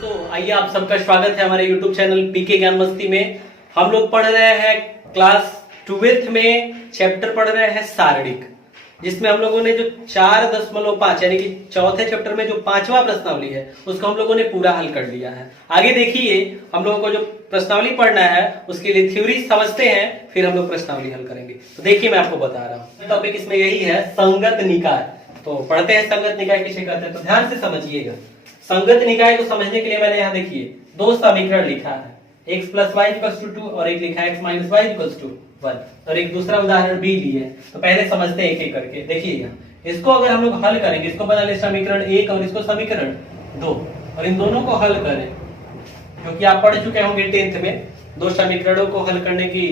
दोस्तों आइए आप सबका स्वागत है हमारे YouTube चैनल पीके ज्ञान मस्ती में। हम लोग पढ़ रहे हैं क्लास 12th में चैप्टर पढ़ रहे हैं सारणिक, जिसमें हम लोगों ने जो 4.5 यानी कि चौथे चैप्टर में जो 5वां प्रश्नावली है उसको हम लोगों ने पूरा हल कर लिया है। आगे देखिए हम लोगों को जो प्रश्नावली पढ़ना है उसके लिए थ्योरी समझते हैं, फिर हम लोग प्रश्नावली हल करेंगे। तो देखिए मैं आपको बता रहा हूँ, टॉपिक इसमें यही है संगत निकाय। तो पढ़ते हैं संगत निकाय किसे कहते हैं, तो ध्यान से समझिएगा। संगत निकाय को समझने के लिए मैंने यहाँ देखिए दो समीकरण लिखा है, x + y = 2 और एक लिखा है x - y = 1 और एक दूसरा उदाहरण भी लिया है। तो पहले समझते हैं एक एक करके। देखिएगा इसको अगर हम लोग हल करेंगे, इसको बना ले समीकरण 1 और इसको समीकरण 2 और इन दोनों को हल करें, क्योंकि आप पढ़ चुके होंगे 10th में दो समीकरणों को हल करने की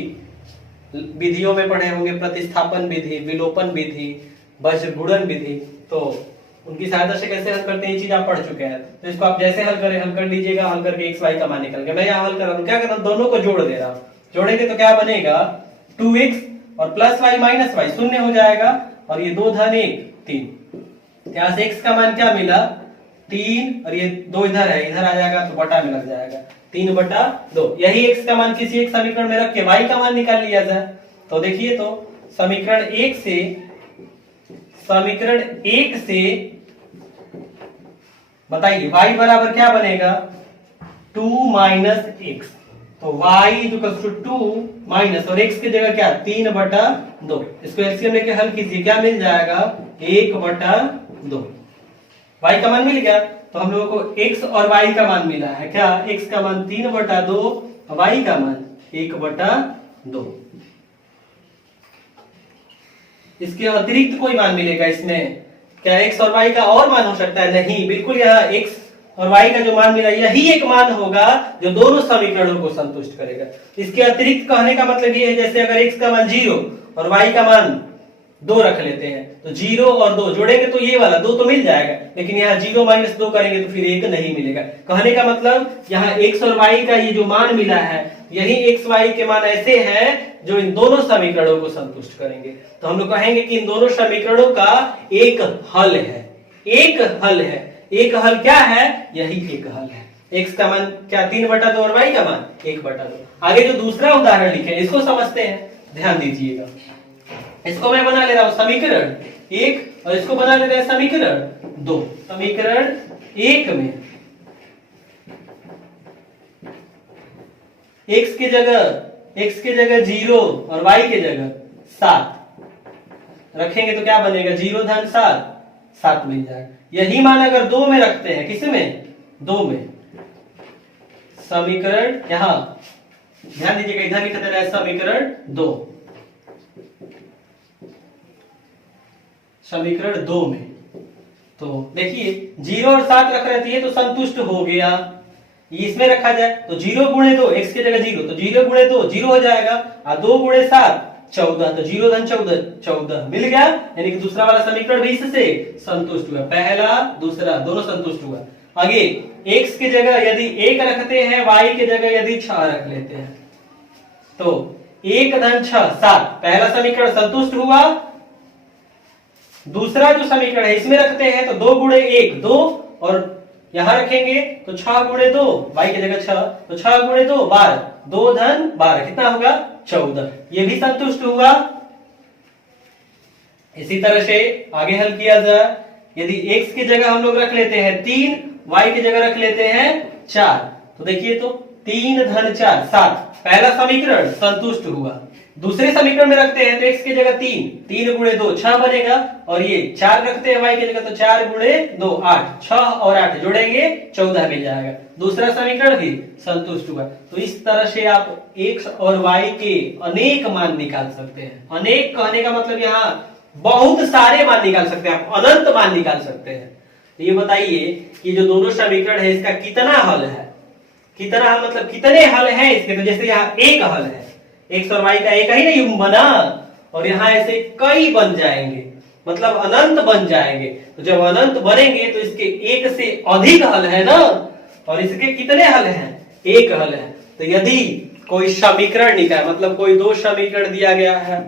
विधियों में पढ़े होंगे, प्रतिस्थापन विधि, विलोपन विधि, वज्रगुणन विधि। तो उनकी सहायता से कैसे हल करते हैं ये चीज आप पढ़ चुके हैं। तो इसको आप जैसे हल करें, हल कर लीजिएगा, हल करके x y का मान निकल गया। मैं यहाँ हल कर रहा हूँ, क्या कर रहा हूँ, दोनों को जोड़ दे रहा हूँ। जोड़ेंगे तो क्या बनेगा, 2x और +y - y शून्य हो जाएगा और ये 2 धन 1 3। यहाँ से x का मान क्या मिला 3 और ये 2 इधर है, इधर आ जाएगा तो बटा में लग जाएगा 3/2। यही x का मान किसी एक समीकरण में रख के y का मान निकाल लिया जाए। तो देखिए तो समीकरण 1 से बताइए y बराबर क्या बनेगा 2 - x। तो y = 2 माइनस और x की जगह क्या 3/2। इसको एलसीएम लेके हल कीजिए, क्या मिल जाएगा 1/2। y का मान मिल गया। तो हम लोगों को x और y का मान मिला है, क्या x का मान 3/2 और y का मान 1/2। इसके अतिरिक्त कोई मान मिलेगा इसमें, क्या x और y का और मान हो सकता है? नहीं, बिल्कुल यहाँ x और y का जो मान मिला यही एक मान होगा जो दोनों समीकरणों को संतुष्ट करेगा। इसके अतिरिक्त कहने का मतलब ये है, जैसे अगर x का मान 0 और y का मान 2 रख लेते हैं, तो 0 और 2 जोड़ेंगे तो ये वाला 2 तो मिल जाएगा, लेकिन यहाँ 0 - 2 करेंगे तो फिर 1 नहीं मिलेगा। कहने का मतलब यहाँ x और y का ये जो मान मिला है, यही x y के मान ऐसे हैं जो इन दोनों समीकरणों को संतुष्ट करेंगे। तो हम लोग कहेंगे कि इन दोनों समीकरणों का एक हल है। एक हल है, एक हल क्या है, यही एक हल है। x का मान क्या 3/2 और y का मान 1/2। आगे जो दूसरा उदाहरण लिखे इसको समझते हैं, ध्यान दीजिएगा। इसको मैं बना ले रहा हूं समीकरण 1 और इसको बना ले रहे हैं समीकरण 2। समीकरण 1 में x की जगह 0 और y की जगह 7 रखेंगे तो क्या बनेगा 0 धन 7 मिल जाएगा। यही मान अगर 2 में रखते हैं, किस में 2 में, समीकरण यहां ध्यान दीजिएगा, इधर लिख दे रहा है समीकरण 2, समीकरण 2 में। तो देखिए 0 और 7 रख रहे थे तो संतुष्ट हो गया। इसमें रखा जाए तो 0 × 2 x की जगह 0 तो 0 × 2 0 हो जाएगा और 2 × 7 14। तो 0 धन 14 मिल गया, यानी कि दूसरा वाला समीकरण भी इससे संतुष्ट हुआ। पहला दूसरा दोनों संतुष्ट हुआ। आगे x की जगह यदि 1 रखते हैं, y की जगह यदि 6 रख लेते हैं, तो 1 धन 6 7, पहला समीकरण संतुष्ट हुआ। दूसरा जो समीकरण है इसमें रखते हैं तो 2 × 1 2 और यहां रखेंगे तो 6 × 2 y की जगह 6 तो 6 × 2 12, 2 धन 12 कितना होगा 14। ये भी संतुष्ट हुआ। इसी तरह से आगे हल किया जाए, यदि x की जगह हम लोग रख लेते हैं 3, y की जगह रख लेते हैं 4, तो देखिए तो 3 धन 4 7, पहला समीकरण संतुष्ट हुआ। दूसरे समीकरण में रखते हैं तो x की जगह 3 × 2 6 बनेगा और ये 4 रखते हैं y की जगह तो 4 × 2 8, 6 और 8 जोड़ेंगे 14 मिल जाएगा। दूसरा समीकरण भी संतुष्ट हुआ। तो इस तरह से आप x और y के अनेक मान निकाल सकते हैं। अनेक कहने का मतलब यहाँ बहुत सारे मान निकाल सकते हैं, आप अनंत मान निकाल सकते हैं। तो ये बताइए कि जो दोनों समीकरण है इसका कितना हल है, कितना मतलब कितने हल है इसके। तो जैसे यहाँ एक हल है, x और y का एक ही नहीं बना और यहाँ ऐसे कई बन जाएंगे, मतलब अनंत बन जाएंगे। तो जब अनंत बनेंगे तो इसके एक से अधिक हल है ना, और इसके कितने हल हैं, एक हल है। तो यदि कोई समीकरण निकाय मतलब कोई दो समीकरण दिया गया है,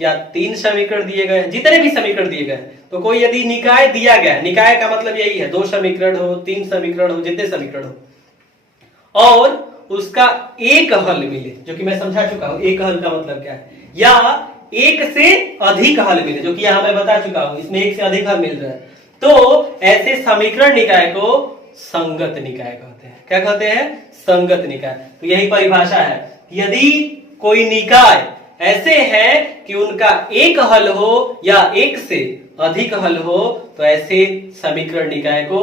या 3 समीकरण दिए गए, जितने भी समीकरण दिए गए, तो कोई यदि निकाय दिया गया है, निकाय का मतलब यही है 2 समीकरण हो, 3 समीकरण हो, जितने समीकरण हो, और उसका एक हल मिले, जो कि मैं समझा चुका हूं एक हल का मतलब क्या है, या एक से अधिक हल मिले, जो कि यहां मैं बता चुका हूं, इसमें एक से अधिक हल मिल रहा है, तो ऐसे समीकरण निकाय को संगत निकाय कहते हैं। क्या कहते हैं? संगत निकाय। तो यही परिभाषा है, यदि कोई निकाय ऐसे है कि उनका एक हल हो या एक से अधिक हल हो, तो ऐसे समीकरण निकाय को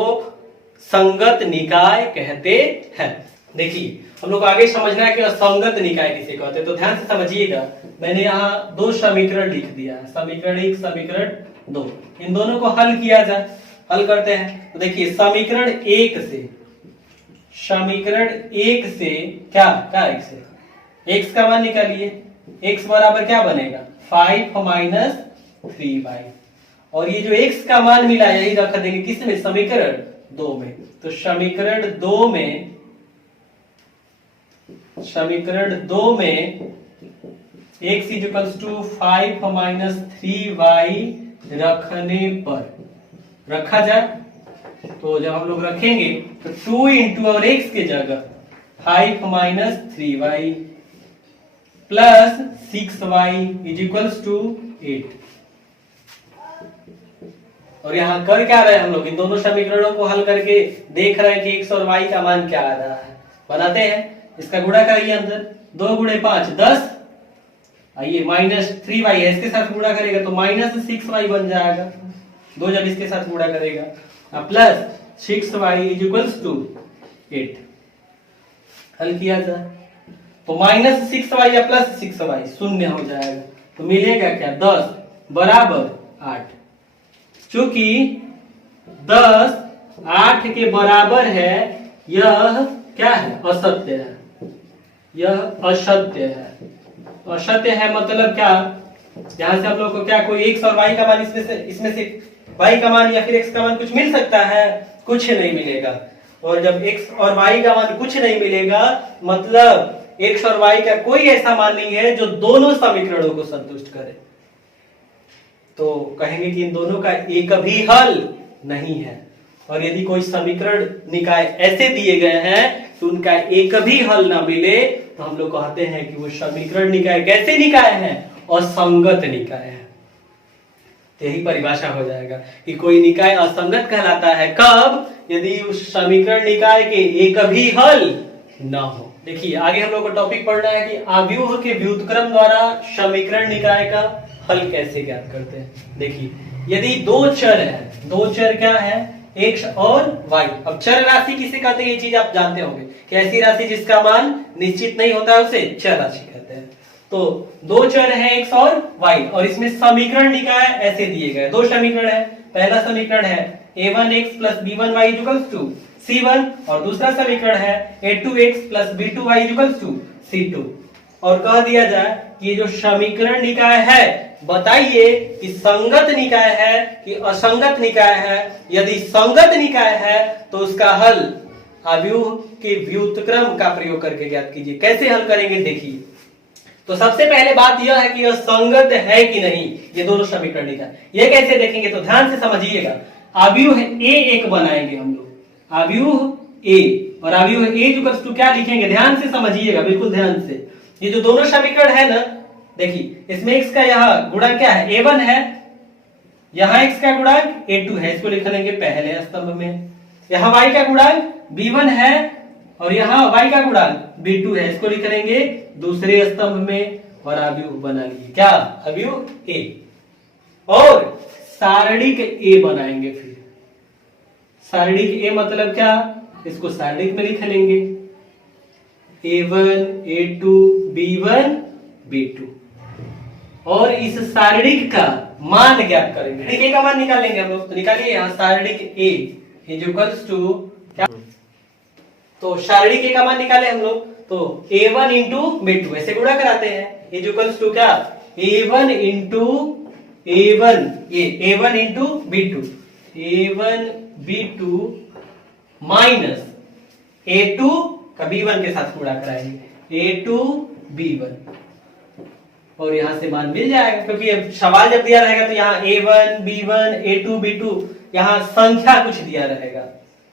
संगत निकाय कहते हैं। देखिए हम लोग आगे समझना है कि असंगत निकाय किसे कहते हैं, तो ध्यान से समझिएगा। मैंने यहाँ 2 समीकरण लिख दिया है, समीकरण 1, समीकरण 2, इन दोनों को हल किया जाए। हल करते हैं तो देखिए समीकरण 1 से, समीकरण 1 से क्या क्या x से x का मान निकालिए। x बराबर क्या बनेगा? 5 माइनस 3y, और ये जो x का मान मिला यही रख देंगे किसमें? समीकरण 2 में। तो समीकरण 2 में, समीकरण 2 में x equals to 5 minus 3y रखने पर, रखा जाए तो जब हम लोग रखेंगे तो 2 इंटू और x के जगह 5 minus 3y plus 6y is equals to 8। और यहां कर क्या रहे हैं हम लोग? इन दोनों समीकरणों को हल करके देख रहे हैं कि x और y का मान क्या आ रहा है। बनाते हैं, इसका गुणा करिए अंदर, 2 गुणे 5 10, आइए माइनस 3y है, इसके साथ गुणा करेगा तो माइनस 6y बन जाएगा, 2 जब इसके साथ गुणा करेगा, plus 6y is equals to 8। हल किया जाए तो माइनस 6y या प्लस 6y शून्य हो जाएगा, तो मिलेगा क्या? 10 बराबर 8। चूंकि 10 8 के बराबर है, यह क्या है? असत्य है, यह असत्य है। असत्य है मतलब क्या? यहां से हम लोग को क्या कोई x और y का मान इसमें से y का मान या फिर x का मान कुछ मिल सकता है? कुछ नहीं मिलेगा। और जब x और y का मान कुछ नहीं मिलेगा, मतलब x और y का कोई ऐसा मान नहीं है जो दोनों समीकरणों को संतुष्ट करे, तो कहेंगे कि इन दोनों का एक भी हल नहीं है। और यदि कोई समीकरण निकाय ऐसे दिए गए हैं तो उनका एक भी हल ना मिले, तो हम लोग कहते हैं कि वो समीकरण निकाय कैसे निकाय है? असंगत निकाय है। तो यही परिभाषा हो जाएगा कि कोई निकाय असंगत कहलाता है कब? यदि उस समीकरण निकाय के एक भी हल ना हो। देखिए आगे हम लोग को टॉपिक पढ़ना है कि आव्यूह के व्युत्क्रम द्वारा समीकरण निकाय का हल कैसे ज्ञात करते हैं। देखिए यदि 2 चर है, 2 चर क्या है? x और y। अब चर राशि किसे कहते हैं? ये चीज आप जानते होंगे कि ऐसी राशि जिसका मान निश्चित नहीं होता है उसे चर राशि कहते हैं। तो 2 चर है x और y, और इसमें समीकरण निकाय ऐसे दिए गए, 2 समीकरण है। पहला समीकरण है a1x plus b1y equals to c1, और दूसरा समीकरण है a2x plus b2y equals to c2। और कह दिया जाए कि ये जो समीकरण निकाय है, बताइए कि संगत निकाय है कि असंगत निकाय है। यदि संगत निकाय है तो उसका हल आव्यूह के व्युत्क्रम का प्रयोग करके ज्ञात कीजिए। कैसे हल करेंगे देखिए। तो सबसे पहले बात यह है कि यह संगत है कि नहीं, ये दोनों समीकरण निकाय। ये कैसे देखेंगे? तो ध्यान से समझिएगा। आव्यूह ए एक बनाएंगे हम लोग, आव्यूह ए, और आव्यूह ए इक्वल्स टू क्या लिखेंगे? ध्यान से समझिएगा, बिल्कुल ध्यान से। ये जो दोनों समीकरण है ना, देखिए इसमें x का यहाँ गुणांक क्या है? a1 है, यहाँ x का गुणांक a2 है, इसको लिख लेंगे पहले स्तंभ में। यहाँ y का गुणांक b1 है और यहाँ y का गुणांक b2 है, इसको लिख लेंगे दूसरे स्तंभ में, और आव्यूह बना लिए क्या? आव्यूह a। और सारणिक a बनाएंगे। फिर सारणिक a मतलब क्या? इसको सारणिक में लिख लेंगे a1 a2 b1 b2, और इस सारणिक का मान ज्ञात करेंगे। सारणिक a का मान निकालेंगे हम लोग, तो निकालिए यहाँ सारणिक a इज इक्वल्स टू क्या? तो सारणिक a का मान निकाले हम लोग, तो a1 इंटू b2 ऐसे गुणा कराते हैं, इज इक्वल्स टू क्या? a1 into a1 into b2, a1 b2 minus a2 का b1 के साथ गुणा कराएंगे, a2 b1, और यहाँ से मान मिल जाएगा, क्योंकि अब सवाल जब दिया रहेगा तो यहाँ A1, B1, A2, B2 यहाँ संख्या कुछ दिया रहेगा,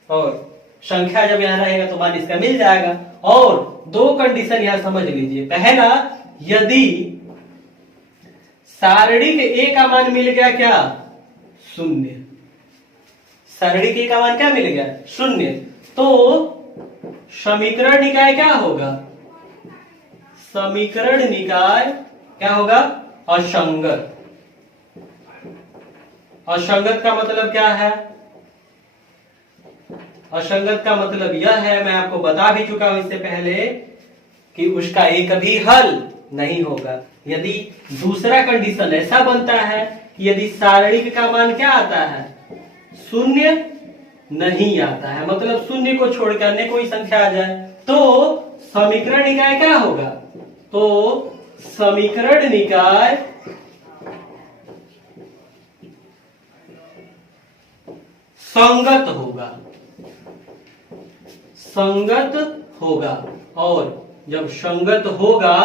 और संख्या जब यहाँ रहेगा तो मान इसका मिल जाएगा। और दो कंडीशन यहाँ समझ लीजिए। पहला, यदि सारणिक A का मान मिल गया क्या, शून्य, सारणिक A का मान क्या मिल गया, शून्य, तो समीकरण निकाय क्या होगा, समीकरण निकाय क्या होगा, असंगत। असंगत का मतलब क्या है, असंगत का मतलब यह है, मैं आपको बता भी चुका हूं इससे पहले, कि उसका एक भी हल नहीं होगा। यदि दूसरा कंडीशन ऐसा बनता है कि यदि सारणिक का मान क्या आता है, शून्य नहीं आता है, मतलब शून्य को छोड़कर अन्य कोई संख्या आ जाए, तो समीकरण निकाय क्या होगा, तो समीकरण निकाय संगत होगा, संगत होगा। और जब संगत होगा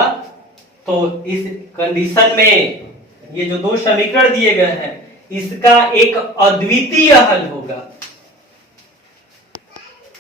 तो इस कंडीशन में ये जो दो समीकरण दिए गए हैं इसका एक अद्वितीय हल होगा।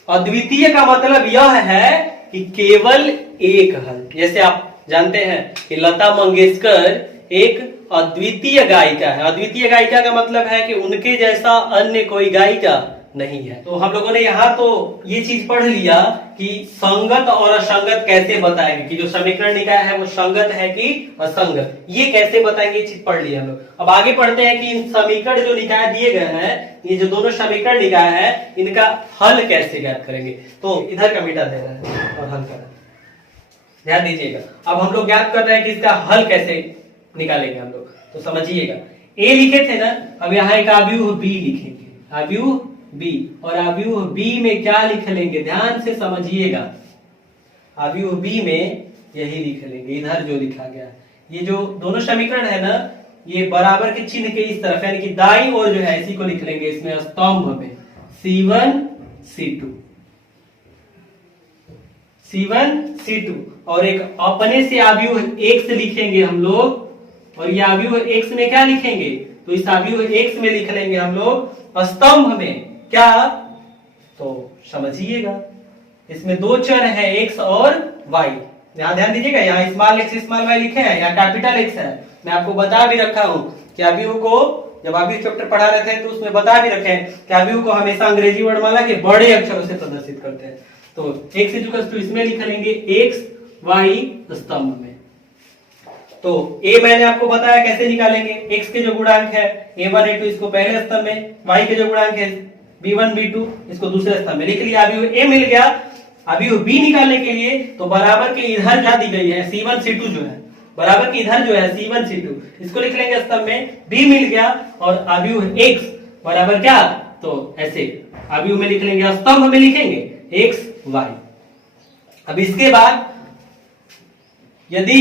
अद्वितीय का मतलब यह है कि केवल एक हल। जैसे आप जानते हैं कि लता मंगेशकर एक अद्वितीय गायिका है। अद्वितीय गायिका का मतलब है कि उनके जैसा अन्य कोई गायिका नहीं है। तो हम लोगों ने यहाँ तो ये चीज पढ़ लिया कि संगत और असंगत कैसे बताएंगे, कि जो समीकरण निकाय है वो संगत है कि असंगत, ये कैसे बताएंगे, ये चीज पढ़ लिया हम लोग। अब आगे पढ़ते हैं कि इन समीकरण जो निकाय दिए गए हैं, ये जो दोनों समीकरण निकाय है, इनका हल कैसे ज्ञात करेंगे। तो इधर का मीटा दे रहा है और हल कर रहा है, ध्यान दीजिएगा। अब हम लोग ज्ञात कर रहे हैं कि इसका हल कैसे निकालेंगे हम लोग, तो समझिएगा। ए लिखे थे ना, अब यहाँ एक आव्यूह बी लिखेंगे, आव्यूह बी, और आव्यूह बी में क्या लिख लेंगे, ध्यान से समझिएगा। आव्यूह बी में यही लिख लेंगे, इधर जो लिखा गया है। ये जो दोनों समीकरण है ना, ये बराबर के चिन्ह के इस तरफ, यानी कि दाईं ओर जो है इसी को लिख लेंगे इसमें स्तंभ में, C1 C2, C1 C2, और एक अपने से आव्यूह x लिखेंगे हम लोग, और ये आव्यूह x में क्या लिखेंगे, तो इस आव्यूह x में लिख लेंगे हम लोग स्तंभ में क्या, तो समझिएगा इसमें दो चर है x और y। यहां ध्यान दीजिएगा, यहाँ स्मॉल x स्मॉल y लिखे हैं, यहाँ कैपिटल x है। मैं आपको बता भी रखा हूं कि आव्यूह को, जब आव्यूह चैप्टर पढ़ा रहे थे तो उसमें बता भी रखे हैं कि आव्यूह को हमेशा अंग्रेजी वर्णमाला के बड़े अक्षरों से प्रदर्शित करते हैं। तो x इक्वल्स टू इसमें लिख लेंगे x y स्तंभ में। तो a मैंने आपको बताया कैसे निकालेंगे, x के जो गुणांक है a1 a2 इसको पहले स्तंभ में, y के जो गुणांक है b1 b2 इसको दूसरे स्तंभ में लिख लिया। आव्यूह a मिल गया। आव्यूह b निकालने के लिए तो बराबर के इधर क्या दी गई है, C1 C2 जो है, बराबर के इधर जो है C1 C2 इसको लिख लेंगे स्तंभ में, b मिल गया। और आव्यूह x बराबर क्या, तो ऐसे आव्यूह में लिख लेंगे, स्तंभ में लिखेंगे x y। अब इसके बाद यदि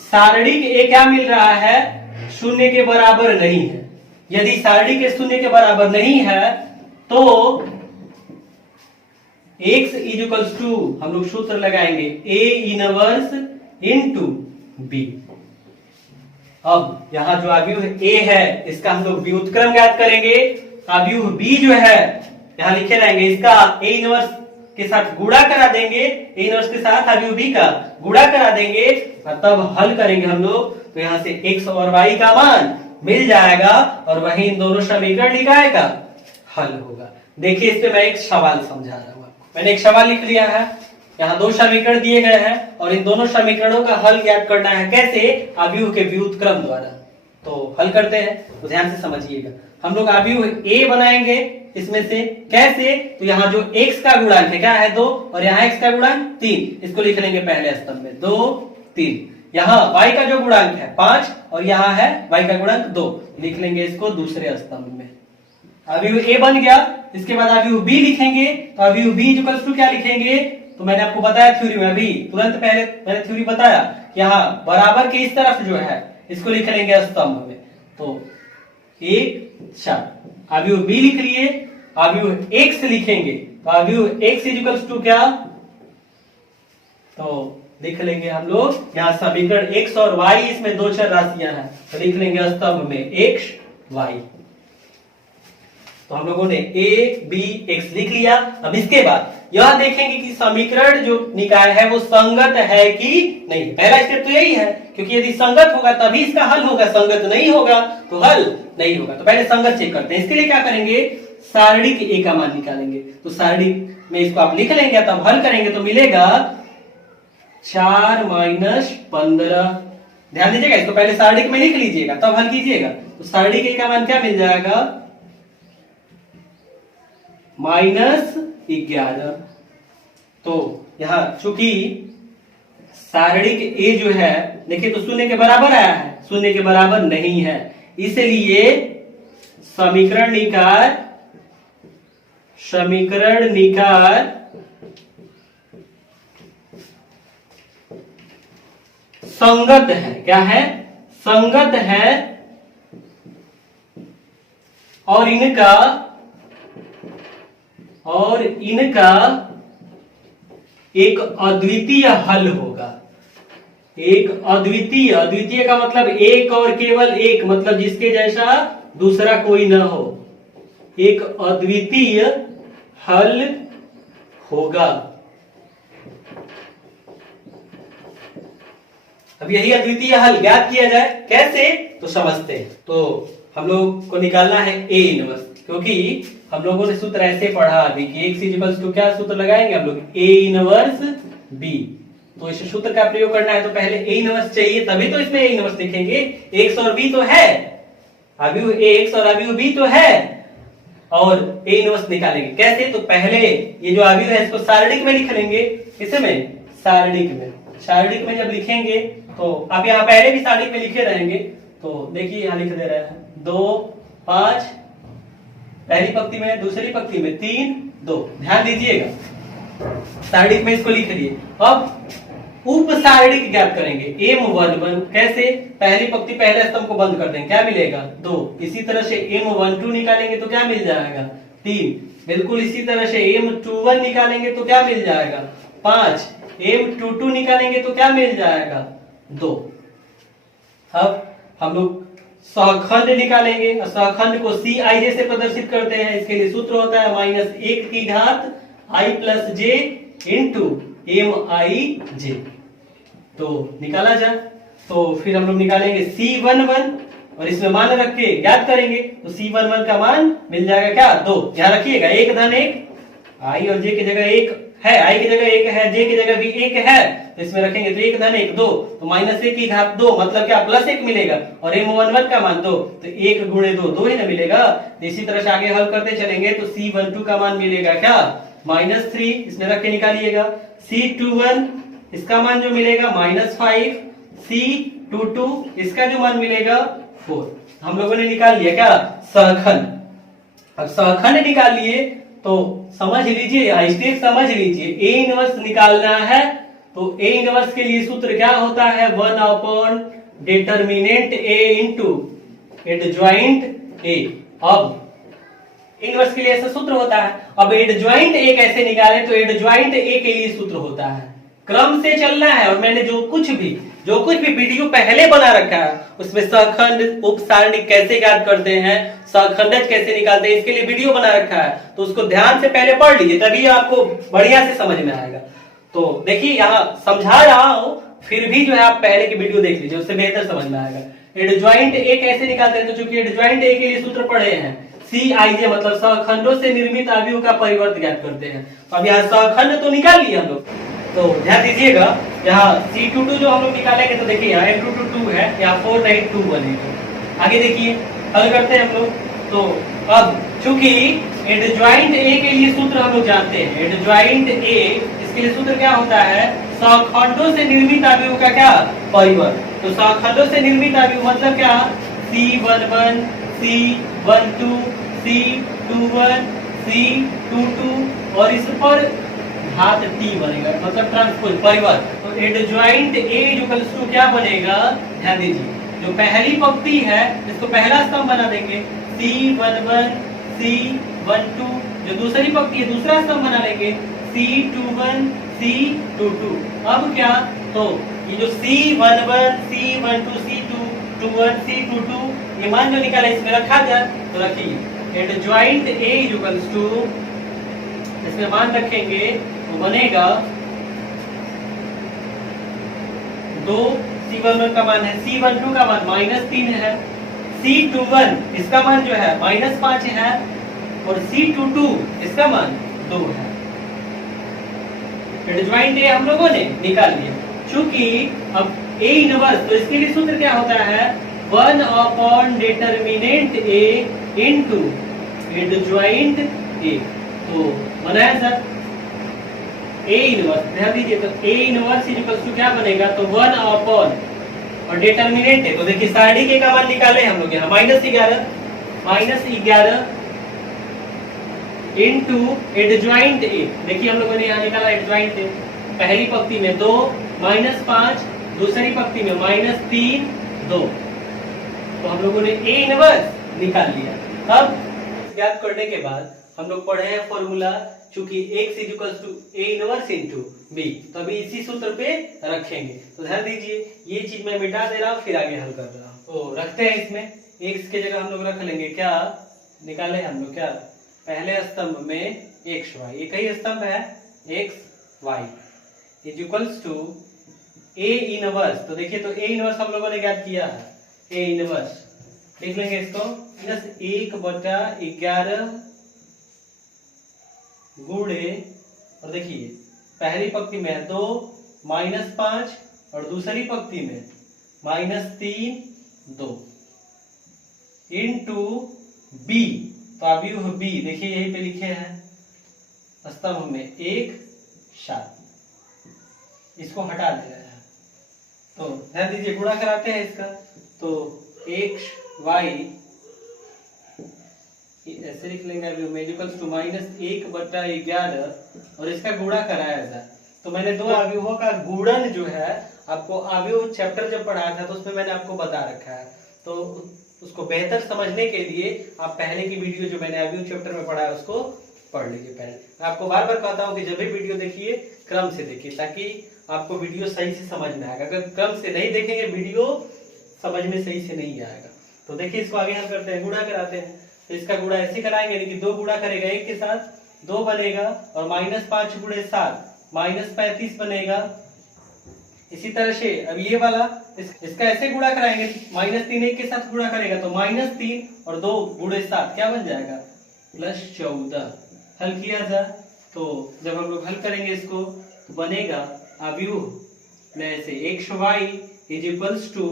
सारणिक ए क्या मिल रहा है, शून्य के बराबर नहीं है, यदि सारणिक ए शून्य के बराबर नहीं है तो x इक्वल्स टू, हम लोग सूत्र लगाएंगे a इनवर्स इनटू b। अब यहां जो आव्यूह a है इसका हम लोग व्युत्क्रम ज्ञात करेंगे। आव्यूह b जो है यहां लिखे रहेंगे, इसका a इनवर्स के साथ गुणा करा देंगे, a इनवर्स के साथ आव्यूह b का गुणा करा देंगे और तब हल करेंगे हम लोग। तो यहां से x और y का मान मिल जाएगा और वही इन दोनों समीकरण निकाय का हल होगा। देखिए इस पे मैं एक सवाल समझा रहा हूं आपको। मैंने एक सवाल लिख लिया है, यहाँ दो समीकरण दिए गए हैं और इन दोनों समीकरणों का हल ज्ञात करना है कैसे, आव्यूह के व्युत्क्रम द्वारा। तो हल करते हैं, तो ध्यान से समझिएगा। हम लोग आव्यूह a बनाएंगे इसमें से, कैसे, तो यहाँ जो x का गुणांक है क्या है 2 और यहाँ x का गुणांक 3, इसको लिख लेंगे पहले स्तंभ में 2 3। यहाँ y का जो गुणांक है 5 और यहाँ है y का गुणांक 2, लिख लेंगे इसको दूसरे स्तंभ में। आव्यूह a बन गया। इसके बाद आव्यूह b लिखेंगे, तो आव्यूह b इक्वल्स टू क्या लिखेंगे, तो मैंने आपको बताया थ्योरी में, अभी तुरंत पहले मैंने थ्योरी बताया, यहाँ बराबर के इस तरफ जो है इसको लिख लेंगे स्तंभ में। तो 1 4 आव्यूह b लिख लिए। आव्यूह x लिखेंगे, तो आव्यूह x इक्वल्स टू क्या, तो लिख लेंगे हम लोग यहाँ समीकरण x और y, इसमें दो चर राशियां हैं तो लिख लेंगे स्तंभ में x y। तो हम लोगों ने a b x लिख लिया। अब इसके बाद यह देखेंगे कि समीकरण जो निकाय है वो संगत है कि नहीं। पहला स्टेप तो यही है, क्योंकि यदि संगत होगा तभी इसका हल होगा, संगत नहीं होगा तो हल नहीं होगा। तो पहले संगत चेक करते हैं। इसके लिए क्या करेंगे, सारणिक a का मान निकालेंगे। तो सारणिक में इसको आप लिख लेंगे, तब हल करेंगे तो मिलेगा 4 - 15। ध्यान दीजिएगा, इसको पहले सारणिक में लिख लीजिएगा तब हल कीजिएगा। तो सारणिक a का मान क्या मिल जाएगा, -11। तो यहां चूंकि सारणिक a जो है देखिए तो शून्य के बराबर आया है, शून्य के बराबर नहीं है, इसलिए समीकरण निकाय संगत है। क्या है, संगत है और इनका एक अद्वितीय हल होगा। एक अद्वितीय का मतलब एक और केवल एक, मतलब जिसके जैसा दूसरा कोई ना हो। एक अद्वितीय हल होगा। अब यही अद्वितीय हल ज्ञात किया जाए कैसे, तो समझते हैं। तो हम लोग को निकालना है A इनवर्स, क्योंकि हम लोगों ने सूत्र ऐसे पढ़ा अभी कि x इक्वल्स टू क्या सूत्र लगाएंगे हम लोग, A इनवर्स B। तो इस सूत्र का प्रयोग करना है तो पहले A इनवर्स चाहिए, तभी तो इसमें A इनवर्स लिखेंगे। x और b तो है, अभी x और अभी b तो है, और A इनवर्स निकालेंगे कैसे, तो पहले ये जो अभी है इसको सारणिक में लिख लेंगे। इसमें सारणिक में जब लिखेंगे तो आप यहाँ पहले भी सारणिक में लिखे रहेंगे। तो देखिए यहाँ लिख दे रहे हैं 2 5, पहली पंक्ति में, दूसरी पंक्ति में 3 2। ध्यान दीजिएगा, सारणिक में इसको लिख दिए। अब उप सारणिक ज्ञात करेंगे M11। कैसे, पहली पंक्ति पहले स्तंभ को बंद कर देंगे, क्या मिलेगा 2। इसी तरह से M12 निकालेंगे तो क्या मिल जाएगा 3। बिल्कुल इसी तरह से M21 निकालेंगे तो क्या मिल जाएगा 5। M22 निकालेंगे तो क्या मिल जाएगा 2। अब हम लोग सहखंड निकालेंगे। सहखंड को Cij से प्रदर्शित करते हैं। इसके लिए सूत्र होता है -1 की घात i + j इंटू Mij। तो निकाला जाए तो फिर हम लोग निकालेंगे C11 और इसमें मान रख के ज्ञात करेंगे। तो C11 का मान मिल जाएगा क्या 2। यहाँ रखिएगा 1 धन 1, i और j की जगह 1 है, i की जगह 1 है, j की जगह भी 1 है, तो इसमें रखेंगे तो 1 धन 1 2, तो -1 की घात 2 मतलब क्या +1 मिलेगा। और M11 का मान 2, तो 1 × 2 2 ही ना मिलेगा। तो इसी तरह से आगे हल करते चलेंगे तो C12 का मान मिलेगा क्या -3, इसमें रख के निकालिएगा। C21 इसका मान जो मिलेगा -5, C22 इसका जो मान मिलेगा 4। हम लोगों ने निकाल लिया क्या सहखंड। अब सहखंड निकाल लिए तो समझ लीजिए, स्टेप समझ लीजिए। A इनवर्स निकालना है तो A इनवर्स के लिए सूत्र क्या होता है 1/डिटर्मिनेंट A इंटू एडजॉइंट A। अब इनवर्स के लिए ऐसा सूत्र होता है। अब एडजॉइंट A कैसे निकाले, तो एडजॉइंट A के लिए सूत्र होता है, क्रम से चलना है। और मैंने जो कुछ भी वीडियो पहले बना रखा है उसमें सहखंड उप सारणिक कैसे ज्ञात करते हैं, सहखंडज कैसे निकालते हैं, इसके लिए वीडियो बना रखा है। तो उसको ध्यान से पहले पढ़ लीजिए, तभी आपको बढ़िया से समझ में आएगा। तो देखिए यहाँ समझा रहा हूं, फिर भी जो है आप पहले की वीडियो देख लीजिए, उससे बेहतर समझ में आएगा। एडजॉइंट A कैसे निकालते हैं, तो चूंकि एडजॉइंट A के लिए सूत्र पढ़े हैं Cij मतलब सहखंडों से निर्मित अवयव का परिवर्त ज्ञात करते हैं। अब यहाँ सहखंड तो निकाल लिया हम लोग, तो ध्यान दीजिएगा यहाँ C22 जो हम लोग निकालेंगे तो देखिए यहाँ M22 2 है, यहाँ 4 नहीं 2 बनेगा। आगे देखिए हल करते हैं हम लोग। तो अब चूंकि एडजॉइंट A के लिए सूत्र हम लोग जानते हैं, एडजॉइंट A इसके लिए सूत्र क्या होता है सहखंडों से निर्मित अवयव का क्या परिवर्त। तो सहखंडों से निर्मित अवयव मतलब क्या C11 C12 C21 C22 और इस पर घात T बनेगा, मतलब ट्रांसपोज परिवर्त। तो एडजॉइंट A जो क्या बनेगा, ध्यान दीजिए जो पहली पंक्ति है इसको पहला स्तंभ बना देंगे C11 C12, जो दूसरी पंक्ति है दूसरा स्तंभ बना लेंगे C21 C22। अब क्या तो ये जो C11, C12, C21, C22 ये मान जो निकाला इसमें रखा जाए तो रखिए adjoint A equals to, इसमें मान रखेंगे तो बनेगा 2, C11 का मान है, C12 का मान -3 है, C21 इसका मान जो है -5 है और C22 इसका मान 2 है। एडज्वाइंट ए हम लोगों ने निकाल लिया। चूंकि अब A इनवर्स, तो इसके लिए सूत्र क्या होता है 1 upon determinant A into adjoint A। तो बनाया सर A इनवर्स, ध्यान दीजिए, तो A इनवर्स इक्वल्स टू क्या बनेगा, तो 1 अपॉन और डिटर्मिनेंट है, तो देखिए सारणी के का मान निकाले हम लोग यहाँ -11 इनटू एडज्वाइंट ए। देखिए हम लोगों ने यहाँ निकाला एडज्वाइंट ए, पहली पंक्ति में 2 -5, दूसरी पंक्ति में -3 2, तो हम लोगों ने ए इनवर्स निकाल लिया। अब ज्ञात करने के बाद हम लोग पढ़े हैं फॉर्मूला, चूंकि x equals to a inverse into b, तो अभी इसी सूत्र पे रखेंगे। तो ध्यान दीजिए ये चीज मैं मिटा दे रहा हूँ, फिर आगे हल कर रहा हूँ। तो रखते हैं इसमें x के जगह हम लोग रख लेंगे, क्या निकाले हम लोग, क्या पहले स्तंभ में xy, एक ही स्तंभ है xy is equals to a inverse. तो देखिए तो a इनवर्स हम लोगों ने ज्ञात किया है, a इनवर्स लिख लेंगे इसको -1/11 गुणे, और देखिए पहली पंक्ति में 2 -5 और दूसरी पंक्ति में -3 2 इनटू b, तो अभी वो b देखिए यहीं पे लिखे हैं स्तंभ में 1 7, इसको हटा दे रहे हैं। तो ध्यान दीजिए गुणा कराते हैं इसका, तो xy ऐसे लिख लेंगे अभी इक्वल्स टू -1/11 और इसका गुणा कराया जाए। तो मैंने दो अवयवों का गुणन जो है आपको अवयव चैप्टर जब पढ़ाया था तो उसमें मैंने आपको बता रखा है, तो उसको बेहतर समझने के लिए आप पहले की वीडियो जो मैंने अवयव चैप्टर में पढ़ा है उसको पढ़ लीजिए। पहले मैं आपको बार बार कहता हूँ कि जब भी वीडियो देखिए क्रम से देखिए, ताकि आपको वीडियो सही से समझ में आएगा। अगर क्रम से नहीं देखेंगे वीडियो समझ में सही से नहीं आएगा। तो देखिए इसको आगे हम करते हैं, गुणा कराते हैं। तो इसका गुणा ऐसे कराएंगे, यानी कि 2 गुणा करेगा 1 के साथ 2 बनेगा, और -5 गुणे 7 -35 बनेगा। इसी तरह से अब ये वाला इसका ऐसे गुणा कराएंगे, -3 1 के साथ गुणा करेगा तो -3 और 2 गुणे 7 क्या बन जाएगा +14। हल किया जाए तो जब हम लोग हल करेंगे इसको तो बनेगा अवयव में से xy इज इक्वल्स टू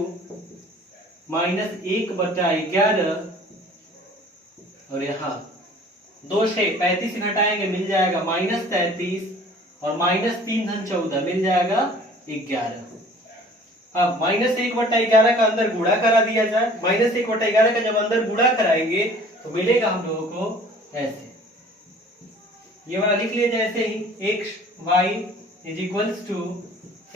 -1/11 और यहाँ 2 से 35 घटाएंगे मिल जाएगा -33 और -3 धन 14 मिल जाएगा 11। अब -1/11 का अंदर गुणा करा दिया जाए, -1/11 का जब अंदर गुणा कराएंगे तो मिलेगा हम लोगों को ऐसे, ये वाला लिख लिया जाए ऐसे ही xy इज इक्वल्स टू,